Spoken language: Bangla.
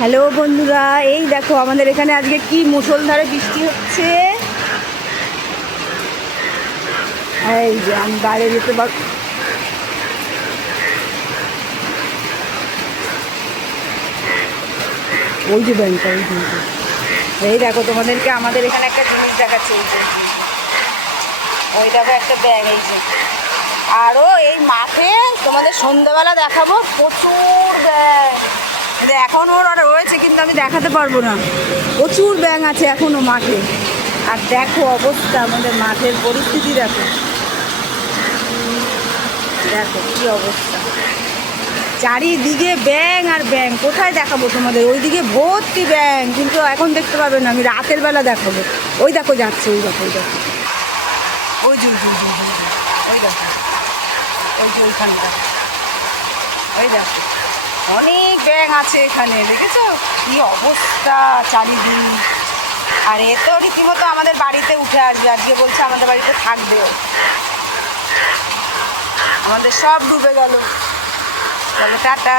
হ্যালো বন্ধুরা, এই দেখো আমাদের এখানে আজকে কি মুষলধারে বৃষ্টি হচ্ছে। এই যে আমি বাইরে যেতে পার, ওই যে ব্যাংকটা, ওই যে এই দেখো তোমাদেরকে আমাদের এখানে একটা জিনিস দেখাচ্ছে। এই যে ওই দেখো একটা ব্যাগ, এই যে আরও এই মাঠে তোমাদের সন্ধ্যাবেলা দেখাবো প্রচুর ব্যাগ। এখন ওর রয়েছে কিন্তু আমি দেখাতে পারবো না, প্রচুর ব্যাঙ আছে এখনো মাঠে। আর দেখো অবস্থা, আমাদের মাঠের পরিস্থিতি দেখো, দেখো কি অবস্থা, চারিদিকে ব্যাঙ আর ব্যাঙ। কোথায় দেখাবো তোমাদের? ওইদিকে ভর্তি ব্যাঙ, কিন্তু এখন দেখতে পারবে না, আমি রাতের বেলা দেখাবো। ওই দেখো যাচ্ছে, ওই দেখো, ওই দেখো, ওই যে ওই দেখো, ওই যে ওইখানটা, ওই দেখো অনেক ব্যাঙ আছে এখানে, দেখেছো কি অবস্থা চারিদিক। আর এ তো রীতিমতো আমাদের বাড়িতে উঠে আসবে, আজকে বলছে আমাদের বাড়িতে থাকবে। আমাদের সব ডুবে গেল। চলো টাটা।